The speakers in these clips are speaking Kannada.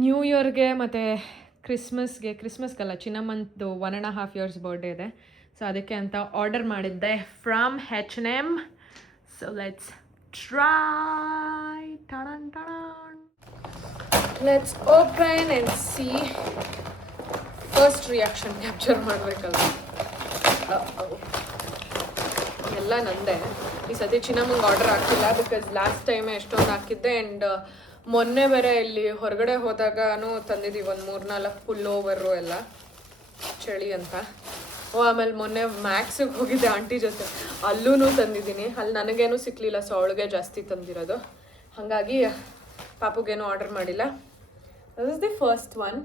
ನ್ಯೂ ಇಯರ್ಗೆ ಮತ್ತು ಕ್ರಿಸ್ಮಸ್ಗಲ್ಲ ಚಿನ್ನಮ್ಮಂದು 1.5 ಇಯರ್ಸ್ ಬರ್ಡೇ ಇದೆ. ಸೊ ಅದಕ್ಕೆ ಅಂತ ಆರ್ಡರ್ ಮಾಡಿದ್ದೆ from H&M. So let's try. Let's open and C. First reaction capture ಮಾಡಬೇಕಲ್ಲ. ಎಲ್ಲ ನಂದೆ. ಈ ಸತಿ ಚಿನ್ನಮ್ಮಂಗೆ ಆರ್ಡರ್ ಹಾಕಿಲ್ಲ ಬಿಕಾಸ್ ಲಾಸ್ಟ್ ಟೈಮೇ ಎಷ್ಟೊಂದು ಹಾಕಿದ್ದೆ. ಆ್ಯಂಡ್ ಮೊನ್ನೆ ಬೇರೆ ಇಲ್ಲಿ ಹೊರಗಡೆ ಹೋದಾಗೂ ತಂದಿದ್ದೀವಿ ಒಂದು 3-4 ಪುಲ್ಲೋವರು ಎಲ್ಲ ಚಳಿ ಅಂತ. ಆಮೇಲೆ ಮೊನ್ನೆ ಮ್ಯಾಕ್ಸಿಗೆ ಹೋಗಿದ್ದೆ ಆಂಟಿ ಜೊತೆ, ಅಲ್ಲೂ ತಂದಿದ್ದೀನಿ. ಅಲ್ಲಿ ನನಗೇನು ಸಿಕ್ಕಲಿಲ್ಲ, ಸೊ ಅವಳಿಗೆ ಜಾಸ್ತಿ ತಂದಿರೋದು. ಹಾಗಾಗಿ ಪಾಪುಗೇನು ಆರ್ಡರ್ ಮಾಡಿಲ್ಲ. This is the first one.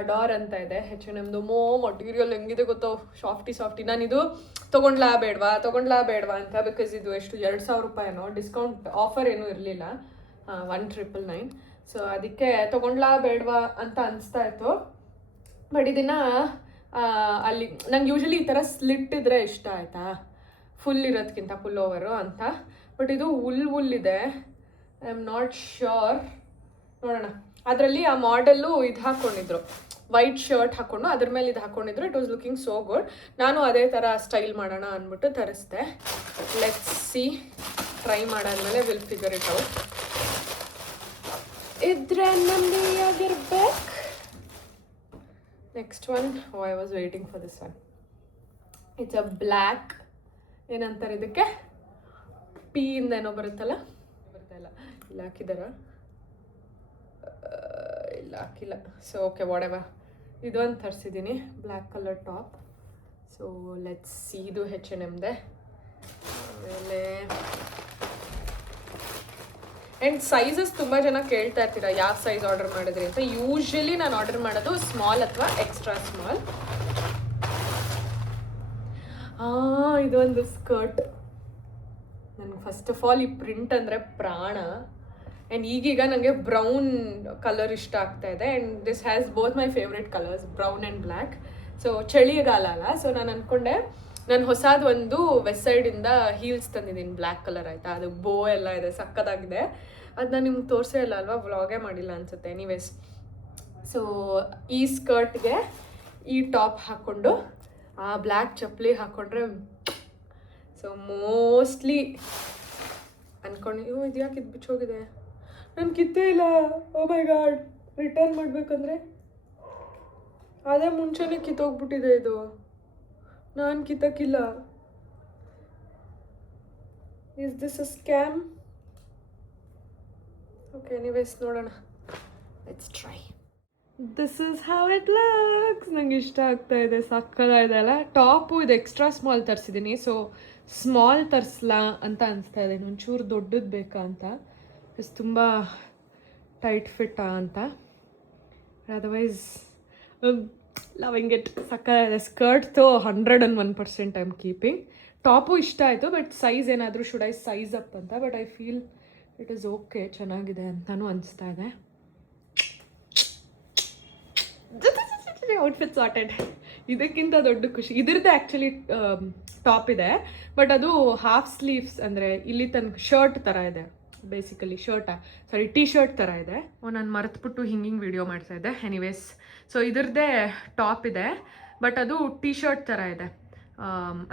ಅಡಾರ್ ಅಂತ ಇದೆ H&Mದು. ಮಟೀರಿಯಲ್ ಹೆಂಗಿದೆ ಗೊತ್ತೋ, ಸಾಫ್ಟಿ. ನಾನಿದು ತೊಗೊಂಡ್ಲಾ ಬೇಡವಾ ಅಂತ, ಬಿಕಾಸ್ ಇದು ಎಷ್ಟು 2,000 ರೂಪಾಯಿನೋ, ಡಿಸ್ಕೌಂಟ್ ಆಫರ್ ಏನೂ ಇರಲಿಲ್ಲ, 1,999. ಸೊ ಅದಕ್ಕೆ ತೊಗೊಂಡ್ಲಾ ಬೇಡವಾ ಅಂತ ಅನಿಸ್ತಾ ಇತ್ತು. ಬಟ್ ಇದನ್ನು ಅಲ್ಲಿ ನಂಗೆ ಯೂಶ್ವಲಿ ಈ ಥರ ಸ್ಲಿಟ್ ಇದ್ರೆ ಇಷ್ಟ ಆಯಿತಾ, ಫುಲ್ ಇರೋದಕ್ಕಿಂತ ಪುಲ್ಲೋವರು ಅಂತ. ಬಟ್ ಇದು ಹುಲ್ಲಿದೆ, ಐ ಆಮ್ ನಾಟ್ ಶ್ಯೂರ್. ನೋಡೋಣ. ಅದರಲ್ಲಿ ಆ ಮಾಡೆಲ್ಲು ಇದು ಹಾಕ್ಕೊಂಡಿದ್ರು, ವೈಟ್ ಶರ್ಟ್ ಹಾಕ್ಕೊಂಡು ಅದ್ರ ಮೇಲೆ ಇದು ಹಾಕ್ಕೊಂಡಿದ್ರು. It was looking so good. ನಾನು ಅದೇ ಥರ ಸ್ಟೈಲ್ ಮಾಡೋಣ ಅಂದ್ಬಿಟ್ಟು ತರಿಸ್ದೆ. Let's see. ಟ್ರೈ ಮಾಡಾದ್ಮೇಲೆ ವಿಲ್ ಫಿಗರ್ ಇಟ್ ಔಟ್. ಇದ್ರೆ ನಮ್ಮದಿಯಾಗಿರ್ಬೇಕು. Next one. I was waiting for this one. It's a black, ಏನಂತಾರೆ ಇದಕ್ಕೆ, ಪಿ ಇಂದ ಏನೋ ಬರುತ್ತಲ್ಲ, ಬರ್ತಾಯಿಲ್ಲ. ಇಲ್ಲ ಹಾಕಿದಾರ, ಇಲ್ಲ ಹಾಕಿಲ್ಲ. ಸೊ ಓಕೆ, ವಾಡೆವ. ಇದೊಂದು ತರಿಸಿದ್ದೀನಿ, black colour top. So let's see. ಇದು H&Mದೆ. ಆಮೇಲೆ ಆ್ಯಂಡ್ ಸೈಜಸ್ ತುಂಬ ಜನ ಕೇಳ್ತಾ ಇರ್ತೀರ ಯಾವ ಸೈಜ್ ಆರ್ಡರ್ ಮಾಡಿದ್ರಿ ಅಂತ. ಯೂಶ್ವಲಿ ನಾನು ಆರ್ಡರ್ ಮಾಡೋದು ಸ್ಮಾಲ್ ಅಥವಾ ಎಕ್ಸ್ಟ್ರಾ ಸ್ಮಾಲ್. ಇದೊಂದು ಸ್ಕರ್ಟ್. ನನಗೆ ಫಸ್ಟ್ ಆಫ್ ಆಲ್ ಈ ಪ್ರಿಂಟ್ ಅಂದರೆ ಪ್ರಾಣ. ಆ್ಯಂಡ್ ಈಗೀಗ ನನಗೆ ಬ್ರೌನ್ ಕಲರ್ ಇಷ್ಟ ಆಗ್ತಾ ಇದೆ. And this has both my favourite colours, brown and black. So ಚಳಿಗಾಲ ಅಲ್ಲ, ಸೊ ನಾನು ಅಂದ್ಕೊಂಡೆ ನಾನು ಹೊಸದು ಒಂದು ವೆಸ್ಟ್ ಸೈಡಿಂದ ಹೀಲ್ಸ್ ತಂದಿದ್ದೀನಿ, ಬ್ಲ್ಯಾಕ್ ಕಲರ್ ಆಯಿತಾ. ಅದು ಬೋ ಎಲ್ಲ ಇದೆ, ಸಕ್ಕತ್ತಾಗಿದೆ. ಅದು ನಾನು ನಿಮ್ಗೆ ತೋರಿಸೇ ಇಲ್ಲ ಅಲ್ವಾ, ವ್ಲಾಗೇ ಮಾಡಿಲ್ಲ ಅನಿಸುತ್ತೆ. ಎನಿವೇಸ್, ಸೊ ಈ ಸ್ಕರ್ಟ್ಗೆ ಈ ಟಾಪ್ ಹಾಕ್ಕೊಂಡು ಆ ಬ್ಲ್ಯಾಕ್ ಚಪ್ಪಲಿ ಹಾಕ್ಕೊಂಡ್ರೆ, ಸೊ ಮೋಸ್ಟ್ಲಿ ಅಂದ್ಕೊಂಡು ಇದು ಯಾಕೆ ಇದು ಬಿಚ್ಚೋಗಿದೆ, ನಾನು ಕಿತ್ತೇ ಇಲ್ಲ. ಓ ಮೈ ಗಾಡ್, ರಿಟರ್ನ್ ಮಾಡಬೇಕಂದ್ರೆ ಅದೇ ಮುಂಚೆನೇ ಕಿತ್ತೋಗ್ಬಿಟ್ಟಿದೆ ಇದು. ನಾನು ಕಿತ್ತಕ್ಕಿಲ್ಲ. Is this a scam? Okay, anyways ನೋಡೋಣ. Let's try. This is how it looks. ನಂಗೆ ಇಷ್ಟ ಆಗ್ತಾ ಇದೆ, ಸಕ್ಕತ್ತಾಗಿದೆ ಅಲ್ಲ. ಟಾಪು ಇದು ಎಕ್ಸ್ಟ್ರಾ ಸ್ಮಾಲ್ ತರಿಸಿದ್ದೀನಿ, ಸೊ ಸ್ಮಾಲ್ ತರಿಸ್ಲಾ ಅಂತ ಅನಿಸ್ತಾ ಇದೆ. ಒಂಚೂರು ದೊಡ್ಡದು ಬೇಕಾ ಅಂತ, ತುಂಬ ಟೈಟ್ ಫಿಟ್ಟಾ ಅಂತ. Otherwise loving it. ಸಕ್ಕತ್ತಾಗಿದೆ. ಸ್ಕರ್ಟ್ದು 101% ಐ ಆಮ್ ಕೀಪಿಂಗ್. ಟಾಪು ಇಷ್ಟ ಆಯಿತು, ಬಟ್ ಸೈಜ್ ಏನಾದರೂ ಶುಡ್ ಐ ಸೈಜ್ ಅಪ್ ಅಂತ. But I feel it is okay, ಚೆನ್ನಾಗಿದೆ ಅಂತಲೂ ಅನಿಸ್ತಾ ಇದೆ. Outfit sorted. ಇದಕ್ಕಿಂತ ದೊಡ್ಡ ಖುಷಿ ಇದ್ರದ್ದೇ. ಆ್ಯಕ್ಚುಲಿ ಟಾಪ್ ಇದೆ, ಬಟ್ ಅದು ಹಾಫ್ ಸ್ಲೀವ್ಸ್, ಅಂದರೆ ಇಲ್ಲಿ ತನಕ ಶರ್ಟ್ ಥರ ಇದೆ. ಬೇಸಿಕಲಿ ಟೀ ಶರ್ಟ್ ಥರ ಇದೆ. ನಾನು ಮರೆತುಬಿಟ್ಟು ಹಿಂಗಿಂಗ್ ವಿಡಿಯೋ ಮಾಡ್ತಾಯಿದ್ದೆ. ಎನಿವೇಸ್, ಸೊ ಇದ್ರದ್ದೇ ಟಾಪ್ ಇದೆ, ಬಟ್ ಅದು ಟೀ ಶರ್ಟ್ ಥರ ಇದೆ.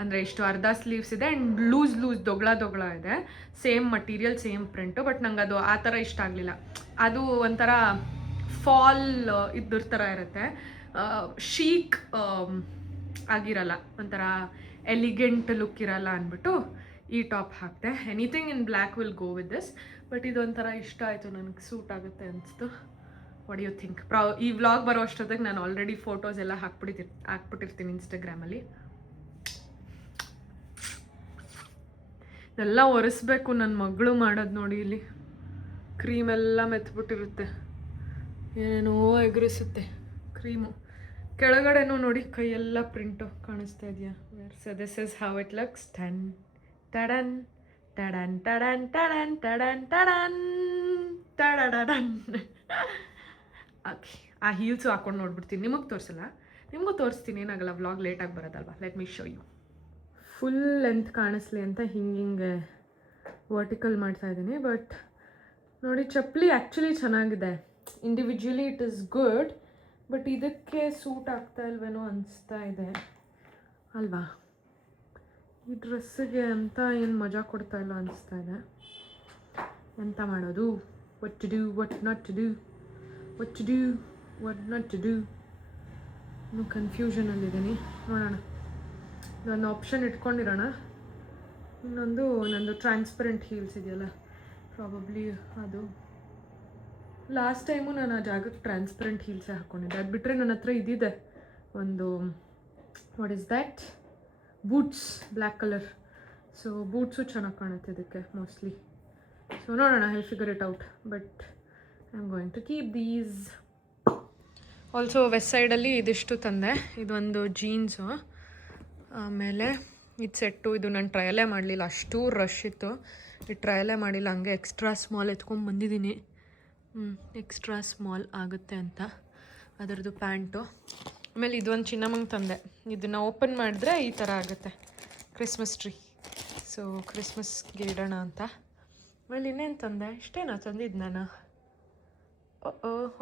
ಅಂದರೆ ಇಷ್ಟು ಅರ್ಧ ಸ್ಲೀವ್ಸ್ ಇದೆ ಆ್ಯಂಡ್ ಲೂಸ್ ದೊಗ್ಳ ಇದೆ. Same material, same print. But ನಂಗೆ ಅದು ಆ ಥರ ಇಷ್ಟ ಆಗಲಿಲ್ಲ. ಅದು ಒಂಥರ ಫಾಲ್ ಇದ್ರ ಥರ ಇರುತ್ತೆ, ಶೀಕ್ ಆಗಿರಲ್ಲ, ಒಂಥರ ಎಲಿಗೆಂಟ್ ಲುಕ್ ಇರಲ್ಲ ಅಂದ್ಬಿಟ್ಟು ಈ ಟಾಪ್ ಹಾಕ್ತೆ. Anything in black will go with this. But ಇದೊಂಥರ ಇಷ್ಟ ಆಯಿತು, ನನಗೆ ಸೂಟ್ ಆಗುತ್ತೆ ಅನಿಸ್ತು. What you think? ಈ ವ್ಲಾಗ್ ಬರೋ ಅಷ್ಟೊತ್ತಿಗೆ ನಾನು ಆಲ್ರೆಡಿ ಫೋಟೋಸ್ ಎಲ್ಲ ಹಾಕ್ಬಿಟ್ಟಿರ್ತೀನಿ ಇನ್ಸ್ಟಾಗ್ರಾಮಲ್ಲಿ. ಎಲ್ಲ ಒರೆಸ್ಬೇಕು. ನನ್ನ ಮಗಳು ಮಾಡೋದು ನೋಡಿ, ಇಲ್ಲಿ ಕ್ರೀಮೆಲ್ಲ ಮೆತ್ಬಿಟ್ಟಿರುತ್ತೆ, ಏನೇನೋ ಎಗರಿಸುತ್ತೆ ಕ್ರೀಮು. ಕೆಳಗಡೆನೂ ನೋಡಿ, ಕೈಯೆಲ್ಲ ಪ್ರಿಂಟು ಕಾಣಿಸ್ತಾ ಇದೆಯಾ? So this is how it looks. ಟಡನ್ ಟಡನ್ ಟಡನ್ ಟಡನ್ ಟಡನ್ ಟಡನ್ ಟಡನ್. ಓಕೆ, ಆ ಹೀಲ್ಸು ಹಾಕ್ಕೊಂಡು ನೋಡ್ಬಿಡ್ತೀನಿ. ನಿಮಗೆ ತೋರಿಸಲ್ಲ, ನಿಮಗೂ ತೋರಿಸ್ತೀನಿ, ಏನಾಗಲ್ಲ. ವ್ಲಾಗ್ ಲೇಟಾಗಿ ಬರೋದಲ್ವ. Let me show you. Full length ಕಾಣಿಸ್ಲಿ ಅಂತ ಹಿಂಗೆ ವರ್ಟಿಕಲ್ ಮಾಡ್ತಾಯಿದ್ದೀನಿ. ಬಟ್ ನೋಡಿ, ಚಪ್ಪಲಿ ಆ್ಯಕ್ಚುಲಿ ಚೆನ್ನಾಗಿದೆ. Individually it is good, but ಇದಕ್ಕೆ ಸೂಟ್ ಆಗ್ತಾ ಇಲ್ವೇನೋ ಅನಿಸ್ತಾ ಇದೆ ಅಲ್ವಾ. ಈ ಡ್ರೆಸ್ಸಿಗೆ ಅಂತ ಏನು ಮಜಾ ಕೊಡ್ತಾ ಇಲ್ಲ ಅನಿಸ್ತಾ ಇದೆ. ಎಂತ ಮಾಡೋದು, what to do, what not to do, what to do, what not to do. ಇನ್ನೂ ಕನ್ಫ್ಯೂಷನಲ್ಲಿದ್ದೀನಿ. ನೋಡೋಣ, ಇದೊಂದು ಆಪ್ಷನ್ ಇಟ್ಕೊಂಡಿರೋಣ. ಇನ್ನೊಂದು ನಂದು ಟ್ರಾನ್ಸ್ಪರೆಂಟ್ ಹೀಲ್ಸ್ ಇದೆಯಲ್ಲ, ಪ್ರಾಬಬ್ಲಿ ಅದು. ಲಾಸ್ಟ್ ಟೈಮು ನಾನು ಆ ಜಾಗಕ್ಕೆ ಟ್ರಾನ್ಸ್ಪರೆಂಟ್ ಹೀಲ್ಸೇ ಹಾಕ್ಕೊಂಡಿದ್ದೆ. ಅದು ಬಿಟ್ಟರೆ ನನ್ನ ಹತ್ರ ಇದಿದೆ ಒಂದು, what is that, boots, black colour. So boots ಚೆನ್ನಾಗಿ ಕಾಣುತ್ತೆ ಇದಕ್ಕೆ ಮೋಸ್ಟ್ಲಿ. ಸೊ ನೋಡೋಣ, I figure it out, but I am going to keep these. Also vest ಸೈಡಲ್ಲಿ ಇದಿಷ್ಟು ತಂದೆ. ಇದೊಂದು ಜೀನ್ಸು, ಆಮೇಲೆ ಇದು ಸೆಟ್ಟು. ಇದು ನಾನು ಟ್ರಯಲೇ ಮಾಡಲಿಲ್ಲ, ಅಷ್ಟು ರಶ್ ಇತ್ತು, ಇದು ಟ್ರಯಲೇ ಮಾಡಿಲ್ಲ. ಹಂಗೆ ಎಕ್ಸ್ಟ್ರಾ ಸ್ಮಾಲ್ ಎತ್ಕೊಂಡು ಬಂದಿದ್ದೀನಿ. ಎಕ್ಸ್ಟ್ರಾ ಸ್ಮಾಲ್ ಆಗುತ್ತೆ ಅಂತ ಅದರದ್ದು ಪ್ಯಾಂಟು. ಆಮೇಲೆ ಇದೊಂದು ಚಿನ್ನಮ್ಮಂಗೆ ತಂದೆ. ಇದನ್ನು ಓಪನ್ ಮಾಡಿದ್ರೆ ಈ ಥರ ಆಗುತ್ತೆ, ಕ್ರಿಸ್ಮಸ್ ಟ್ರೀ. ಸೊ ಕ್ರಿಸ್ಮಸ್ಗೆ ಇಡೋಣ ಅಂತ. ಆಮೇಲೆ ಇನ್ನೇನು ತಂದೆ, ಇಷ್ಟೇನಾ ತಂದಿದ್ದು ನಾನು.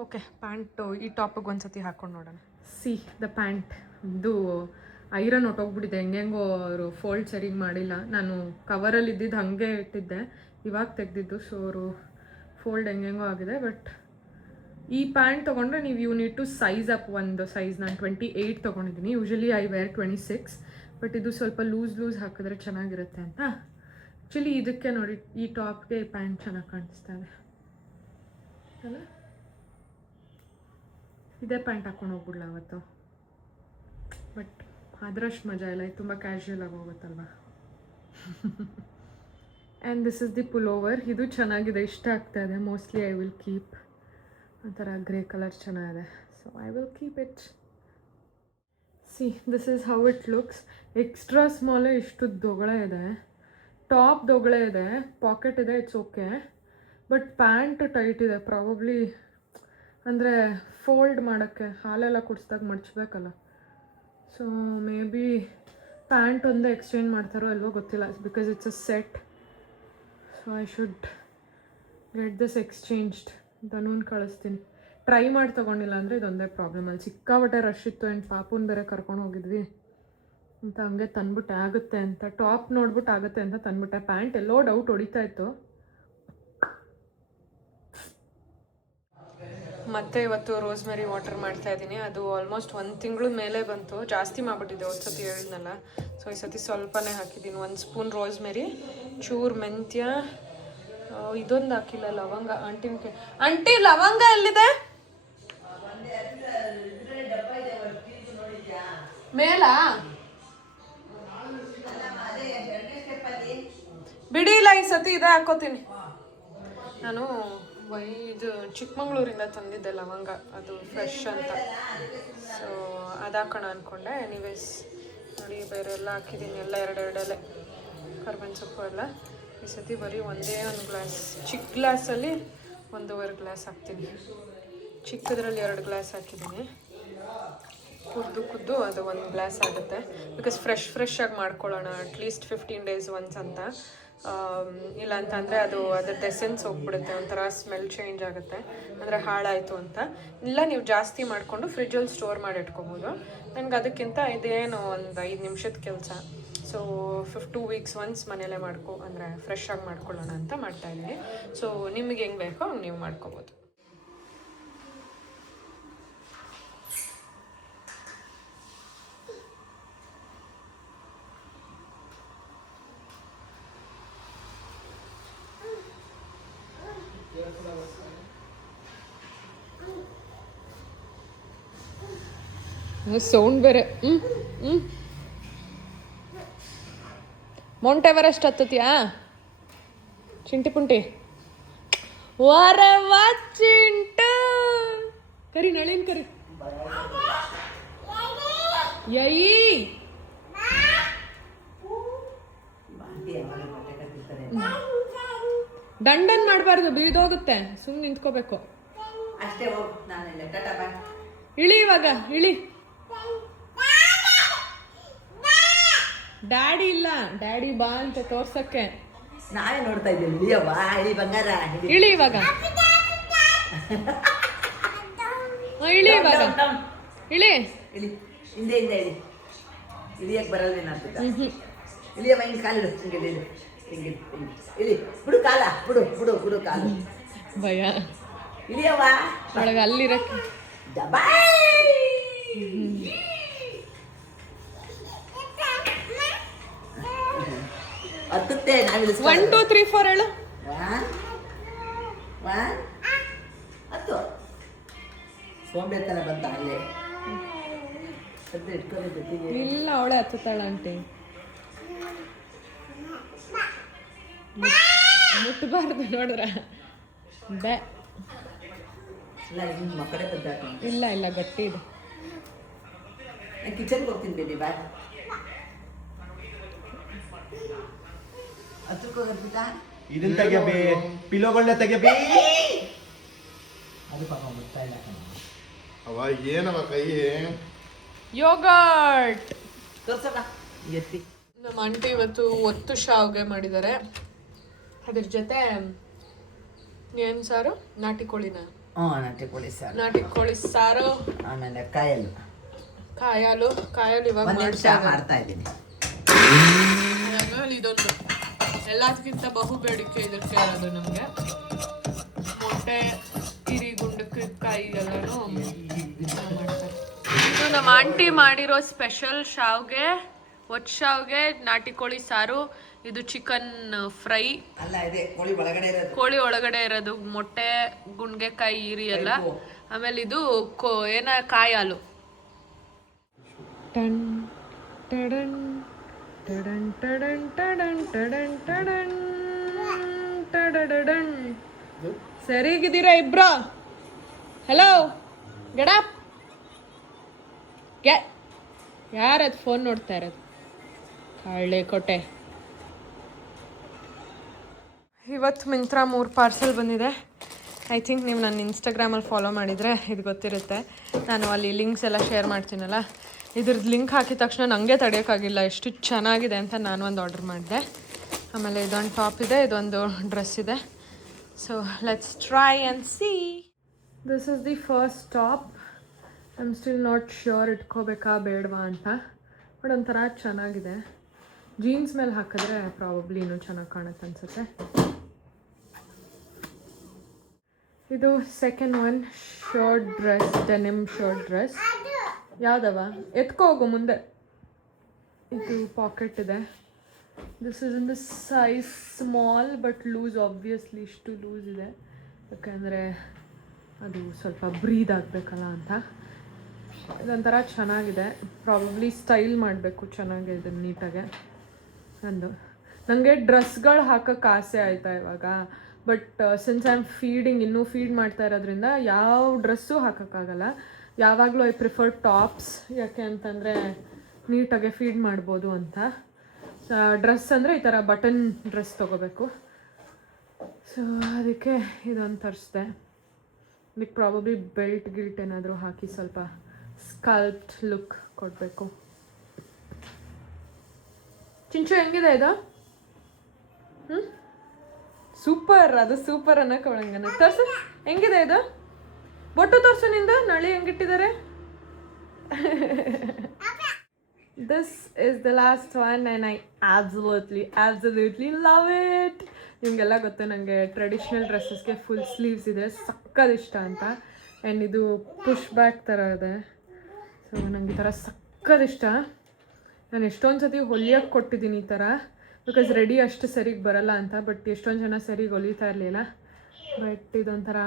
ಓಕೆ, ಪ್ಯಾಂಟು ಈ ಟಾಪಿಗೆ ಒಂದು ಸತಿ ಹಾಕ್ಕೊಂಡು ನೋಡೋಣ. C the pant. ಇದು ಐರನ್ ಹೊಟ್ಟೋಗ್ಬಿಟ್ಟಿದೆ, ಹೆಂಗೆಂಗೋ ಅವರು ಫೋಲ್ಡ್ ಸರಿಗೆ ಮಾಡಿಲ್ಲ. ನಾನು ಕವರಲ್ಲಿ ಇದ್ದಿದ್ದು ಹಾಗೆ ಇಟ್ಟಿದ್ದೆ, ಇವಾಗ ತೆಗೆದಿದ್ದು. ಸೊ ಅವರು ಫೋಲ್ಡ್ ಹೆಂಗೆಂಗೋ ಆಗಿದೆ. ಬಟ್ ಈ ಪ್ಯಾಂಟ್ ತೊಗೊಂಡ್ರೆ ನೀವು you need to size up ಒಂದು ಸೈಜ್. ನಾನು 28 ತೊಗೊಂಡಿದ್ದೀನಿ. ಯೂಶಲಿ ಐ ವೇರ್ 26, ಬಟ್ ಇದು ಸ್ವಲ್ಪ ಲೂಸ್ ಹಾಕಿದ್ರೆ ಚೆನ್ನಾಗಿರುತ್ತೆ ಅಂತ. ಆ್ಯಕ್ಚುಲಿ ಇದಕ್ಕೆ ನೋಡಿ, ಈ ಟಾಪ್ಗೆ ಈ ಪ್ಯಾಂಟ್ ಚೆನ್ನಾಗಿ ಕಾಣಿಸ್ತಾ ಇದೆ ಅಲ್ಲ. ಇದೇ ಪ್ಯಾಂಟ್ ಹಾಕ್ಕೊಂಡು ಹೋಗ್ಬಿಡ್ಲ ಅವತ್ತು, ಬಟ್ ಅದರಷ್ಟು ಮಜಾ ಇಲ್ಲ. ಇದು ತುಂಬ ಕ್ಯಾಶುಯಲ್ ಆಗಿ ಹೋಗುತ್ತಲ್ವ. And this is the pullover. ಇದು ಚೆನ್ನಾಗಿದೆ, ಇಷ್ಟ ಆಗ್ತಾ ಇದೆ. Mostly I will keep. ಒಂಥರ ಗ್ರೇ ಕಲರ್ ಚೆನ್ನಾಗಿದೆ, so I will keep it. See this is how it looks. Extra ಸ್ಮಾಲೇ ಇಷ್ಟು ದೊಗಳೆ ಇದೆ, ಟಾಪ್ ದೊಗಳೆ ಇದೆ, ಪಾಕೆಟ್ ಇದೆ, it's okay. But pant tight ಇದೆ. ಪ್ರಾಬಬ್ಲಿ ಅಂದರೆ ಫೋಲ್ಡ್ ಮಾಡೋಕ್ಕೆ ಹಾಲೆಲ್ಲ ಕುಡಿಸ್ದಾಗ ಮಡ್ಚಬೇಕಲ್ಲ. ಸೊ ಮೇ ಬಿ ಪ್ಯಾಂಟ್ ಒಂದೇ ಎಕ್ಸ್ಚೇಂಜ್ ಮಾಡ್ತಾರೋ ಅಲ್ವೋ ಗೊತ್ತಿಲ್ಲ, because it's a set. So I should get this exchanged. ಧನೂನ್ ಕಳಿಸ್ತೀನಿ. ಟ್ರೈ ಮಾಡಿ ತೊಗೊಂಡಿಲ್ಲ ಅಂದರೆ ಇದೊಂದೇ ಪ್ರಾಬ್ಲಮ್. ಅಲ್ಲಿ ಸಿಕ್ಕಾಬಟ್ಟೆ ರಶ್ ಇತ್ತು, ಆ್ಯಂಡ್ ಪಾಪುನ ಬೇರೆ ಕರ್ಕೊಂಡು ಹೋಗಿದ್ವಿ ಅಂತ ಹಂಗೆ ತಂದ್ಬಿಟ್ಟೆ. ಆಗುತ್ತೆ ಅಂತ ಟಾಪ್ ನೋಡ್ಬಿಟ್ಟು ಆಗುತ್ತೆ ಅಂತ ತಂದ್ಬಿಟ್ಟೆ. ಪ್ಯಾಂಟ್ ಎಲ್ಲೋ ಡೌಟ್ ಹೊಡಿತಾ ಇತ್ತು. ಮತ್ತೆ ಇವತ್ತು ರೋಸ್ಮೆರಿ ವಾಟರ್ ಮಾಡ್ತಾ ಇದ್ದೀನಿ. ಅದು ಆಲ್ಮೋಸ್ಟ್ 1 ತಿಂಗಳ ಮೇಲೆ ಬಂತು. ಜಾಸ್ತಿ ಮಾಡಿಬಿಟ್ಟಿದ್ದೆ ಒಂದು ಸತಿ ಹೇಳಿದ್ನಲ್ಲ. ಸೊ ಈ ಸತಿ ಸ್ವಲ್ಪನೇ ಹಾಕಿದ್ದೀನಿ. 1 ಸ್ಪೂನ್ ರೋಸ್ಮೆರಿ, ಚೂರು ಮೆಂತ್ಯ, ಇದೊಂದು ಹಾಕಿಲ್ಲ, ಲವಂಗ. ಆಂಟಿ ಲವಂಗ ಎಲ್ಲಿದೆ? ಮೇಲ ಬಿಡಿ ಇಲ್ಲ, ಈ ಸತಿ ಇದೇ ಹಾಕೋತೀನಿ ನಾನು. ಇದು ಚಿಕ್ಕಮಂಗ್ಳೂರಿಂದ ತಂದಿದ್ದೆ ಲವಂಗ, ಅದು ಫ್ರೆಶ್ ಅಂತ. ಸೊ ಅದು ಹಾಕೋಣ ಅಂದ್ಕೊಂಡೆ. ಎನಿವೇಸ್ ನೋಡಿ, ಬೇರೆ ಎಲ್ಲ ಹಾಕಿದ್ದೀನಿ, ಎಲ್ಲ 2 ಎಲೆ ಕರ್ಬೇವಿನ ಸೊಪ್ಪು ಎಲ್ಲ. ಈ ಸತಿ ಬರೀ ಒಂದೇ ಒಂದು ಗ್ಲಾಸ್, ಚಿಕ್ಕ ಗ್ಲಾಸಲ್ಲಿ 1.5 ಗ್ಲಾಸ್ ಹಾಕ್ತೀನಿ. ಚಿಕ್ಕದ್ರಲ್ಲಿ 2 ಗ್ಲಾಸ್ ಹಾಕಿದ್ದೀನಿ. ಕುದ್ದು ಅದು 1 ಗ್ಲಾಸ್ ಆಗುತ್ತೆ. ಬಿಕಾಸ್ ಫ್ರೆಶ್ ಆಗಿ ಮಾಡ್ಕೊಳ್ಳೋಣ, ಅಟ್ಲೀಸ್ಟ್ 15 days ಒನ್ಸ್ ಅಂತ. ಇಲ್ಲ ಅಂತಂದರೆ ಅದ್ರದ್ದು ಎಸೆನ್ಸ್ ಹೋಗ್ಬಿಡುತ್ತೆ, ಒಂಥರ ಸ್ಮೆಲ್ ಚೇಂಜ್ ಆಗುತ್ತೆ, ಅಂದರೆ ಹಾಳಾಯಿತು ಅಂತ. ಇಲ್ಲ ನೀವು ಜಾಸ್ತಿ ಮಾಡಿಕೊಂಡು ಫ್ರಿಜ್ಜಲ್ಲಿ ಸ್ಟೋರ್ ಮಾಡಿ ಇಟ್ಕೊಬೋದು. ನನಗೆ ಅದಕ್ಕಿಂತ ಇದೇನು ಒಂದು 5 ನಿಮಿಷದ ಕೆಲಸ. ಸೊ 2 weeks ಒನ್ಸ್ ಮನೇಲೇ ಅಂದರೆ ಫ್ರೆಶ್ ಆಗಿ ಮಾಡ್ಕೊಳ್ಳೋಣ ಅಂತ ಮಾಡ್ತಾಯಿದ್ದೀನಿ. ಸೊ ನಿಮಗೆ ಹೆಂಗೆ ಬೇಕೋ ಹಂಗೆ ನೀವು ಮಾಡ್ಕೊಬೋದು. ಸೌಂಡ್ ಬೇರೆ. ಮೌಂಟ್ ಎವರೆಸ್ಟ್ ಹತ್ತತಿಯಾ ಚಿಂಟಿ ಪುಂಟಿ? ವಾರವ್ವ ಚಿಂಟು ಕರಿ, ನಳಿನ್ ಕರಿ. ಯೈ ದಂಡನ್ ಮಾಡಬಾರ್ದು, ಬೀದೋಗುತ್ತೆ. ಸುಮ್ಮನೆ ನಿಂತ್ಕೋಬೇಕು ಅಷ್ಟೇ. ಇಳಿ, ಇವಾಗ ಇಳಿ. ಡ್ಯಾಡಿ ಇಲ್ಲ, ಡ್ಯಾಡಿ ಬಾ ಅಂತ ತೋರ್ಸಕ್ಕೆ ನಾವೇ ನೋಡ್ತಾ ಇದ್ದೀವಿ. ಬಂಗಾರ ಇಳಿ ಇವಾಗ. ಇಳಿ ಇವಾಗ ಇಳಿ ಇಳಿ ಹಿಂದೆ ಹಿಂದೆ ಇಳಿ ಇಳಿಯಕ್ಕೆ ಬರಲ್ವೇನಾಗ್ತದ ಇಳಿಯವ ಹಿಂಗೆ ಕಾಲಿಡು ಹಿಂಗೆ ಇಳಿ ಹಿಂಗೆ ಇಳಿ ಬಿಡು ಕಾಲ ಬಿಡು ಬಿಡು ಬಿಡು ಕಾಲು ಭಯ ಇಳಿಯವ ಒಳಗೆ ಅಲ್ಲಿರಕ್ಕೆ ಹತ್ತುತ್ತೆ ನಾನು 1 2 3 4 ಹೇಳು ಹತ್ತು ಸೋಂಬೇತನ ಬಂತ ಅಲ್ಲೇ ಇಟ್ಕೊಂಡು ಜೊತೆಗೆ ಇಲ್ಲ ಅವಳೆ ಹತ್ತುತ್ತಾಳ ಆಂಟಿ ಮುಟ್ಟಬಾರ್ದು ನೋಡ್ರ ಬೇ ಇಲ್ಲ ನಿಮ್ಮ ಮಕ್ಕಳೇ ಬಂದಾಕ ಇಲ್ಲ ಇಲ್ಲ ಗಟ್ಟಿ ಇದೆ ನಾನು ಕಿಚನ್ಗೆ ಹೋಗ್ತೀನಿ ಬೇಬಿ ಬಾಯ್ ಹತ್ರಕ್ಕೆ ಹೋಗಿರ್ತಿದ್ದ ಇದನ್ನ ತೆಗಿಯಬೇ ಪಿಲೋಗಳನ್ನ ತೆಗಿಯಬೇ ಅದು ಪಾಪ ಗೊತ್ತಾ ಇಲ್ಲ ಅವ ಏನವ ಕೈ ಯೋಗರ್ಟ್ ತೋರ್ಸಕ್ಕ ಎತ್ತಿ ನಮ್ಮ ಆಂಟಿ ಇವತ್ತು ಒತ್ತು ಶಾವ್ಗೆ ಮಾಡಿದ್ದಾರೆ ಅದ್ರ ಜೊತೆ ಏನು ಸಾರು ನಾಟಿ ಕೋಳಿನ ನಾಟಿ ಕೋಳಿ ಸಾರು ನಾಟಿ ಕೋಳಿ ಸಾರು ಆಮೇಲೆ ಕಾಯಲು ಕಾಯಾಲು ಇವಾಗ ಒಂದು ನಿಮಿಷ ಮಾಡ್ತಾ ಇದ್ದೀನಿ ಇದೊಂದು ಎಲ್ಲದಕ್ಕಿಂತ ಬಹು ಬೇಡಿಕೆ ಇದಕ್ಕೆ ಇರೋದು ನಮಗೆ ಮೊಟ್ಟೆ ಹಿರಿ ಗುಂಡಕಾಯಿ ಎಲ್ಲನೂ ಮಾಡ್ತಾರೆ ಇದು ನಮ್ಮ ಆಂಟಿ ಮಾಡಿರೋ ಸ್ಪೆಷಲ್ ಶಾವ್ಗೆ ಒಟ್ಟು ಶಾವ್ಗೆ ನಾಟಿ ಕೋಳಿ ಸಾರು ಇದು ಚಿಕನ್ ಫ್ರೈ ಅಲ್ಲ ಇದೆ ಕೋಳಿ ಒಳಗಡೆ ಇರೋದು ಕೋಳಿ ಒಳಗಡೆ ಇರೋದು ಮೊಟ್ಟೆ ಗುಂಡ್ಗೆಕಾಯಿ ಈರಿ ಎಲ್ಲ ಆಮೇಲೆ ಇದು ಏನ ಕಾಯಿ ಹಾಲು ಟನ್ ಟಡನ್ ಟಡನ್ ಟಡನ್ ಟಡನ್ ಟಡನ್ ಟಡನ್ ಟಡಡನ್ ಸರಿಗಿದ್ದೀರಾ ಇಬ್ರ ಹಲೋ ಗಡಪ್ ಯಾರದು ಫೋನ್ ನೋಡ್ತಾ ಇರೋದು ಹಳ್ಳಿ ಕೊಟ್ಟೆ ಇವತ್ತು ಮಿಂತ್ರಾ 3 ಪಾರ್ಸೆಲ್ ಬಂದಿದೆ ಐ ಥಿಂಕ್ ನೀವು ನನ್ನ ಇನ್ಸ್ಟಾಗ್ರಾಮಲ್ಲಿ ಫಾಲೋ ಮಾಡಿದರೆ ಇದು ಗೊತ್ತಿರುತ್ತೆ ನಾನು ಅಲ್ಲಿ ಲಿಂಕ್ಸ್ ಎಲ್ಲ ಶೇರ್ ಮಾಡ್ತೀನಲ್ಲ ಇದ್ರದ್ದು ಲಿಂಕ್ ಹಾಕಿದ ತಕ್ಷಣ ನನಗೆ ತಡೆಯೋಕ್ಕಾಗಿಲ್ಲ ಎಷ್ಟು ಚೆನ್ನಾಗಿದೆ ಅಂತ ನಾನು ಒಂದು ಆರ್ಡರ್ ಮಾಡಿದೆ ಆಮೇಲೆ ಇದೊಂದು ಟಾಪ್ ಇದೆ ಇದೊಂದು ಡ್ರೆಸ್ ಇದೆ so let's try and see this is the first top I am still not sure ಇಟ್ಕೋಬೇಕಾ ಬೇಡವಾ ಅಂತ ಬಟ್ ಒಂಥರ ಚೆನ್ನಾಗಿದೆ ಜೀನ್ಸ್ ಮೇಲೆ ಹಾಕಿದ್ರೆ ಪ್ರಾಬಬ್ಲಿ ಇನ್ನೂ ಚೆನ್ನಾಗಿ ಕಾಣುತ್ತೆ ಅನಿಸುತ್ತೆ ಇದು second one shirt dress denim shirt dress ಯಾವುದವ ಎತ್ಕೋ ಹೋಗು ಮುಂದೆ ಇದು ಪಾಕೆಟ್ ಇದೆ this is in the size small but loose obviously ಇಷ್ಟು ಲೂಸ್ ಇದೆ ಯಾಕೆಂದರೆ ಅದು ಸ್ವಲ್ಪ ಬ್ರೀದ್ ಆಗಬೇಕಲ್ಲ ಅಂತ ಇದೊಂಥರ ಚೆನ್ನಾಗಿದೆ ಪ್ರಾಬಬ್ಲಿ ಸ್ಟೈಲ್ ಮಾಡಬೇಕು ಚೆನ್ನಾಗಿದೆ ಇದನ್ನು ನೀಟಾಗೆ ಅಂದು ನನಗೆ ಡ್ರೆಸ್ಗಳು ಹಾಕೋಕ್ಕೆ ಆಸೆ ಆಯಿತಾ ಇವಾಗ but since I am feeding ಇನ್ನೂ ಫೀಡ್ ಮಾಡ್ತಾ ಇರೋದ್ರಿಂದ ಯಾವ ಡ್ರೆಸ್ಸು ಹಾಕೋಕ್ಕಾಗಲ್ಲ ಯಾವಾಗಲೂ ಐ ಪ್ರಿಫರ್ ಟಾಪ್ಸ್ ಯಾಕೆ ಅಂತಂದರೆ ನೀಟಾಗೆ ಫೀಡ್ ಮಾಡ್ಬೋದು ಅಂತ ಡ್ರೆಸ್ ಅಂದರೆ ಈ ಥರ ಬಟನ್ ಡ್ರೆಸ್ ತೊಗೋಬೇಕು ಸೊ ಅದಕ್ಕೆ ಇದೊಂದು ತರಿಸ್ದೆ ಇದಕ್ಕೆ ಪ್ರಾಬಬ್ಲಿ ಬೆಲ್ಟ್ ಗಿಲ್ಟ್ ಏನಾದರೂ ಹಾಕಿ ಸ್ವಲ್ಪ ಸ್ಕಲ್ಪ್ಟ್ ಲುಕ್ ಕೊಡಬೇಕು ಚಿಂಚು ಹೆಂಗಿದೆ ಇದು ಸೂಪರ್ ಅದು ಸೂಪರ್ ಅನ್ನೋಕೆ ಒಳಂಗನ ತೋರ್ಸು ಹೆಂಗಿದೆ ಇದು ಬೊಟ್ಟು ತೋರ್ಸು ನಿಂದು ನಳಿ ಹೆಂಗಿಟ್ಟಿದ್ದಾರೆ this is the last one and I absolutely love it ನಿಮಗೆಲ್ಲ ಗೊತ್ತು ನನಗೆ ಟ್ರೆಡಿಷ್ನಲ್ ಡ್ರೆಸ್ಸಸ್ಗೆ ಫುಲ್ ಸ್ಲೀವ್ಸ್ ಇದೆ ಸಕ್ಕದ ಇಷ್ಟ ಅಂತ ಆ್ಯಂಡ್ ಇದು ಪುಷ್ ಬ್ಯಾಕ್ ಥರ ಇದೆ ಸೊ ನನಗೆ ಈ ಥರ ಸಕ್ಕದ ಇಷ್ಟ ನಾನು ಎಷ್ಟೊಂದು ಸತಿ ಹೊಲಿಯೋಕ್ಕೆ ಕೊಟ್ಟಿದ್ದೀನಿ ಈ ಥರ ಬಿಕಾಸ್ ರೆಡಿ ಅಷ್ಟು ಸರಿಗೆ ಬರಲ್ಲ ಅಂತ ಬಟ್ ಎಷ್ಟೊಂದು ಜನ ಸರಿಗೆ ಹೊಲಿತಾ ಇರಲಿಲ್ಲ ಬಟ್ ಇದೊಂಥರ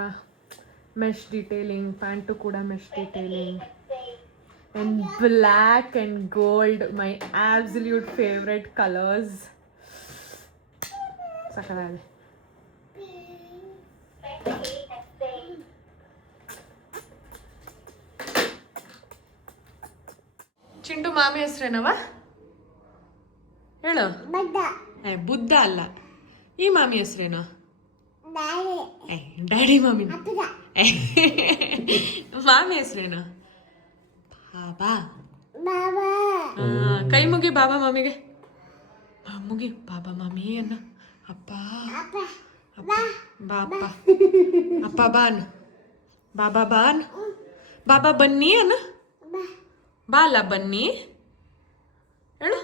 ಮೆಶ್ ಡಿಟೇಲಿಂಗ್ ಪ್ಯಾಂಟು ಕೂಡ mesh detailing and black and gold my absolute favourite colours ಸಕ್ಕತ್ತಾಗಿದೆ ಚಿಂಟು ಮಾಮಿ ಹೆಸ್ರೇನವ ಹೇಳು ಬುದ್ಧ ಅಲ್ಲ ಈ ಮಾಮಿ ಹೆಸ್ರೇನು ಡ್ಯಾಡಿ ಮಾಮಿ ಮಾಮಿ ಹೆಸ್ರೇನು ಬಾಬಾ ಕೈ ಮುಗಿ ಬಾಬಾ ಮಾಮಿಗೆ ಮುಗಿ ಬಾಬಾ ಮಾಮಿ ಅನ್ನ ಅಪ್ಪ ಅಪ್ಪ ಬಾಪ ಅಪ್ಪ ಬಾನ್ ಬಾಬಾ ಬಾನ್ ಬಾಬಾ ಬನ್ನಿ ಅನ್ನ ಬಾ ಅಲ್ಲ ಬನ್ನಿ ಹೇಳು.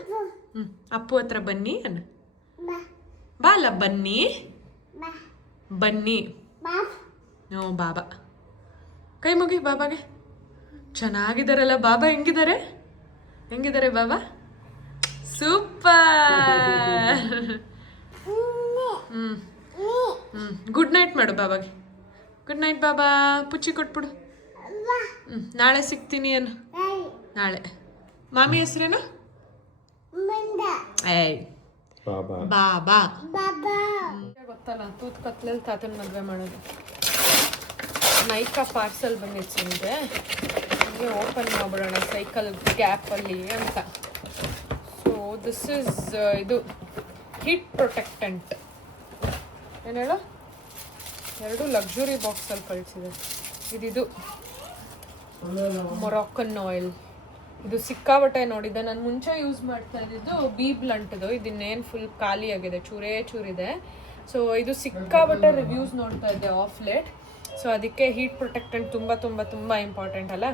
ಅಪ್ಪು ಹತ್ರ ಬನ್ನಿ ಅನ್ನ ಬಾ ಅಲ್ಲ ಬನ್ನಿ ಬನ್ನಿ. ಹ್ಞೂ ಬಾಬಾ ಕೈ ಮುಗಿ ಬಾಬಾಗೆ. ಚೆನ್ನಾಗಿದ್ದಾರಲ್ಲ ಬಾಬಾ. ಹೆಂಗಿದ್ದಾರೆ ಬಾಬಾ? ಸೂಪರ್. ಗುಡ್ ನೈಟ್ ಮಾಡು ಬಾಬಾಗೆ. ಗುಡ್ ನೈಟ್ ಬಾಬಾ. ಪುಚ್ಚಿ ಕೊಟ್ಬಿಡು. ನಾಳೆ ಸಿಗ್ತೀನಿ ಅನ್ನು. ನಾಳೆ. ಮಾಮಿ ಹೆಸ್ರೇನು? ಏಯ್ ಬಾಬಾ. ಗೊತ್ತಲ್ಲ ತೂತ್ ಕತ್ಲಲ್ಲಿ ತಾತನ ಮದುವೆ ಮಾಡೋದು. ನೈಕಾ ಪಾರ್ಸಲ್ ಬಂದಿತ್ತು ನಿಮಗೆ. ಹಂಗೆ ಓಪನ್ ಮಾಡ್ಬಿಡೋಣ ಸೈಕಲ್ ಗ್ಯಾಪಲ್ಲಿ ಅಂತ. ಸೊ ದಿಸ್ ಇಸ್ ಇದು ಹೀಟ್ ಪ್ರೊಟೆಕ್ಟೆಂಟ್. ಏನು ಹೇಳು? 2 ಲಕ್ಸುರಿ ಬಾಕ್ಸಲ್ಲಿ ಕಳಿಸಿದೆ. ಇದು ಮೊರಾಕನ್ ಆಯಿಲ್. ಇದು ಸಿಕ್ಕಾಬಟ್ಟೆ ನೋಡಿದ್ದೆ. ನಾನು ಮುಂಚೆ ಯೂಸ್ ಮಾಡ್ತಾ ಇದ್ದಿದ್ದು ಬಿ ಬ್ಲಂಟ್ದು. ಇದನ್ನೇನು ಫುಲ್ ಖಾಲಿ ಆಗಿದೆ, ಚೂರಿದೆ. ಸೊ ಇದು ಸಿಕ್ಕಾಬಟ್ಟೆ ರಿವ್ಯೂಸ್ ನೋಡ್ತಾ ಇದ್ದೆ ಆಫ್ ಲೇಟ್. ಸೊ ಅದಕ್ಕೆ ಹೀಟ್ ಪ್ರೊಟೆಕ್ಟೆಂಟ್ ತುಂಬ ಇಂಪಾರ್ಟೆಂಟ್ ಅಲ್ಲ.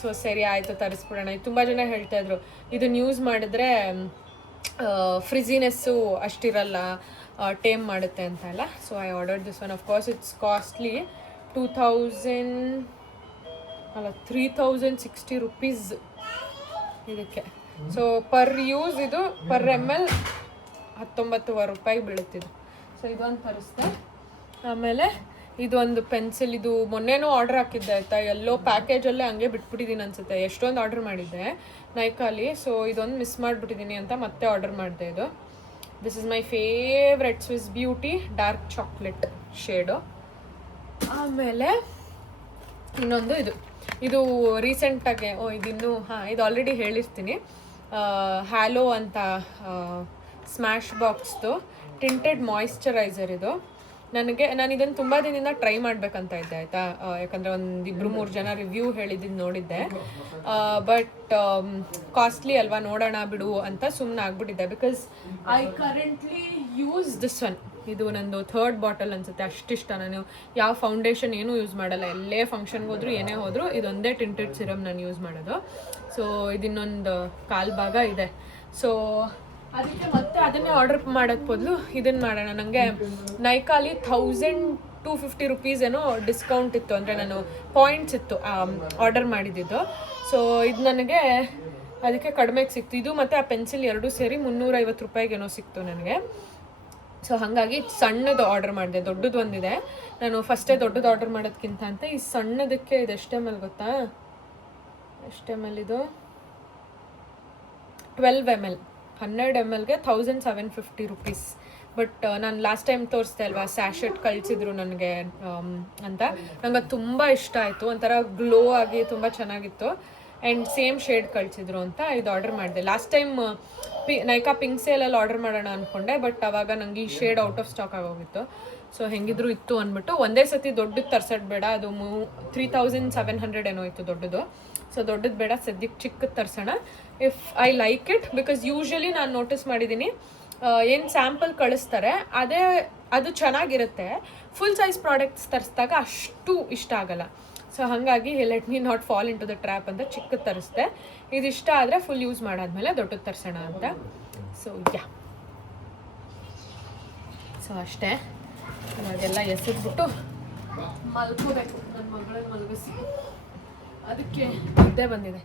ಸೊ ಸರಿ ಆಯಿತು ತರಿಸ್ಬಿಡೋಣ. ಇದು ತುಂಬ ಜನ ಹೇಳ್ತಾಯಿದ್ರು ಇದನ್ನು ಯೂಸ್ ಮಾಡಿದ್ರೆ ಫ್ರಿಝಿನೆಸ್ಸು ಅಷ್ಟಿರಲ್ಲ, ಟೇಮ್ ಮಾಡುತ್ತೆ ಅಂತ ಅಲ್ಲ. So I ordered this one. Of course it's costly. 3,060 rupees ಇದಕ್ಕೆ. ಸೊ ಪರ್ ಯೂಸ್ ಇದು ಪರ್ ml 19.5 ರೂಪಾಯಿ ಬೀಳುತ್ತಿದ್ದು. ಸೊ ಇದೊಂದು ತರಿಸ್ದೆ. ಆಮೇಲೆ ಇದೊಂದು ಪೆನ್ಸಿಲ್. ಇದು ಮೊನ್ನೆನೂ ಆರ್ಡರ್ ಹಾಕಿದ್ದೆ ಆಯಿತಾ. ಎಲ್ಲೋ ಪ್ಯಾಕೇಜಲ್ಲೇ ಹಂಗೆ ಬಿಟ್ಬಿಟ್ಟಿದ್ದೀನಿ ಅನಿಸುತ್ತೆ. ಎಷ್ಟೊಂದು ಆರ್ಡರ್ ಮಾಡಿದ್ದೆ ನೈಕಾಲಿ. ಸೊ ಇದೊಂದು ಮಿಸ್ ಮಾಡಿಬಿಟ್ಟಿದ್ದೀನಿ ಅಂತ ಮತ್ತೆ ಆರ್ಡರ್ ಮಾಡಿದೆ. ಇದು this is my favourite Swiss beauty dark chocolate shade. ಆಮೇಲೆ ಇನ್ನೊಂದು ಇದು ರೀಸೆಂಟಾಗೆ ಇದಿನ್ನೂ ಇದು ಆಲ್ರೆಡಿ ಹೇಳಿರ್ತೀನಿ. ಹ್ಯಾಲೋ ಅಂತ ಸ್ಮ್ಯಾಶ್ ಬಾಕ್ಸ್ದು ಟಿಂಟೆಡ್ ಮಾಯಿಶ್ಚರೈಸರ್. ಇದು ನಾನು ಇದನ್ನು ತುಂಬ ದಿನದಿಂದ ಟ್ರೈ ಮಾಡಬೇಕಂತ ಇದ್ದೆ ಆಯಿತಾ. ಯಾಕಂದರೆ 1-2-3 ಜನ ರಿವ್ಯೂ ಹೇಳಿದ್ದು ನೋಡಿದ್ದೆ. ಬಟ್ ಕಾಸ್ಟ್ಲಿ ಅಲ್ವಾ, ನೋಡೋಣ ಬಿಡು ಅಂತ ಸುಮ್ಮನೆ ಆಗ್ಬಿಟ್ಟಿದ್ದೆ. Because I currently use this one. ಇದು ನಂದು 3rd ಬಾಟಲ್ ಅನಿಸುತ್ತೆ. ಅಷ್ಟಿಷ್ಟ. ನಾನು ಯಾವ ಫೌಂಡೇಶನ್ ಏನೂ ಯೂಸ್ ಮಾಡಲ್ಲ. ಎಲ್ಲೇ ಫಂಕ್ಷನ್ಗೆ ಹೋದ್ರು ಏನೇ ಹೋದರೂ ಇದೊಂದೇ ಟಿಂಟೆಡ್ ಸಿರಮ್ ನಾನು ಯೂಸ್ ಮಾಡೋದು. ಸೊ ಇದಿನ್ನೊಂದು 1/4 ಭಾಗ ಇದೆ. ಸೊ ಅದಕ್ಕೆ ಮತ್ತೆ ಅದನ್ನೇ ಆರ್ಡರ್ ಮಾಡೋಕ್ಕೆ ಬದಲು ಇದನ್ನು ಮಾಡೋಣ. ನನಗೆ ನೈಕಾಲಿ 1,250 ರುಪೀಸ್ ಏನೋ ಡಿಸ್ಕೌಂಟ್ ಇತ್ತು. ಅಂದರೆ ನಾನು ಪಾಯಿಂಟ್ಸ್ ಇತ್ತು ಆರ್ಡರ್ ಮಾಡಿದ್ದು. ಸೊ ಇದು ನನಗೆ ಅದಕ್ಕೆ ಕಡಿಮೆಗೆ ಸಿಕ್ತು. ಇದು ಮತ್ತು ಆ ಪೆನ್ಸಿಲ್ 2 ಸೇರಿ 350 ರೂಪಾಯಿಗೇನೋ ಸಿಕ್ತು ನನಗೆ. ಸೊ ಹಾಗಾಗಿ ಸಣ್ಣದು ಆರ್ಡರ್ ಮಾಡಿದೆ. ದೊಡ್ಡದು ಒಂದಿದೆ. ನಾನು ಫಸ್ಟೇ ದೊಡ್ಡದು ಆರ್ಡರ್ ಮಾಡೋದಕ್ಕಿಂತ ಅಂತ ಈ ಸಣ್ಣದಕ್ಕೆ ಇದು ಎಷ್ಟು ml ಗೊತ್ತಾ? ಎಷ್ಟು ml ಇದು? 12 ml. 12 mlಗೆ 1,750 ರುಪೀಸ್. ಬಟ್ ನಾನು ಲಾಸ್ಟ್ ಟೈಮ್ ತೋರಿಸ್ದೆ ಅಲ್ವಾ, ಸ್ಯಾಶೆಟ್ ಕಳಿಸಿದ್ರು ನನಗೆ ಅಂತ. ನಂಗೆ ಅದು ತುಂಬ ಇಷ್ಟ ಆಯಿತು. ಒಂಥರ ಗ್ಲೋ ಆಗಿ ತುಂಬ ಚೆನ್ನಾಗಿತ್ತು. ಆ್ಯಂಡ್ ಸೇಮ್ ಶೇಡ್ ಕಳಿಸಿದ್ರು ಅಂತ ಇದು ಆರ್ಡರ್ ಮಾಡಿದೆ. ಲಾಸ್ಟ್ ಟೈಮ್ ನೈಕಾ ಪಿಂಕ್ ಸೇಲಲ್ಲಿ ಆರ್ಡರ್ ಮಾಡೋಣ ಅಂದ್ಕೊಂಡೆ. ಬಟ್ ಆವಾಗ ನನಗೆ ಈ ಶೇಡ್ ಔಟ್ ಆಫ್ ಸ್ಟಾಕ್ ಆಗೋಗಿತ್ತು. ಸೊ ಹೆಂಗಿದ್ರು ಇತ್ತು ಅಂದ್ಬಿಟ್ಟು ಒಂದೇ ಸತಿ ದೊಡ್ಡದು ತರ್ಸೋದು ಬೇಡ. ಅದು 3,700 ಏನೋ ಇತ್ತು ದೊಡ್ಡದು. ಸೊ ದೊಡ್ಡದು ಬೇಡ, ಸದ್ಯಕ್ಕೆ ಚಿಕ್ಕದು ತರ್ಸೋಣ. If I like it. Because usually ನಾನು ನೋಟಿಸ್ ಮಾಡಿದ್ದೀನಿ, ಏನು ಸ್ಯಾಂಪಲ್ ಕಳಿಸ್ತಾರೆ ಅದು ಚೆನ್ನಾಗಿರುತ್ತೆ. ಫುಲ್ ಸೈಜ್ ಪ್ರಾಡಕ್ಟ್ಸ್ ತರಿಸಿದಾಗ ಅಷ್ಟು ಇಷ್ಟ ಆಗಲ್ಲ. ಸೊ ಹಾಗಾಗಿ let me not fall into the trap ಅಂತ ಚಿಕ್ಕದು ತರಿಸ್ದೆ. ಇದಿಷ್ಟ ಆದರೆ ಫುಲ್ ಯೂಸ್ ಮಾಡಾದ್ಮೇಲೆ ದೊಡ್ಡದು ತರಿಸೋಣ ಅಂತ. ಸೊ ಸೊ ಅಷ್ಟೇ. ಇವಾಗೆಲ್ಲ ಎಸೆದ್ಬಿಟ್ಟು ಮಲ್ಕೋಬೇಕು. ನನ್ನ ಮಗಳನ್ನ ಮಲಗಿಸಿ ಅದಕ್ಕೆ ನಿದ್ದೆ ಬಂದಿದೆ.